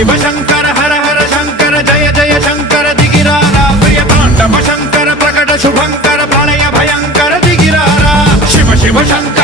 शिव शंकर हर हर शंकर जय जय शंकर दिगिरारा प्रिय तांडव शंकर प्रकट शुभंकर प्रणय भयंकर दिगिरारा शिव शिव शंकर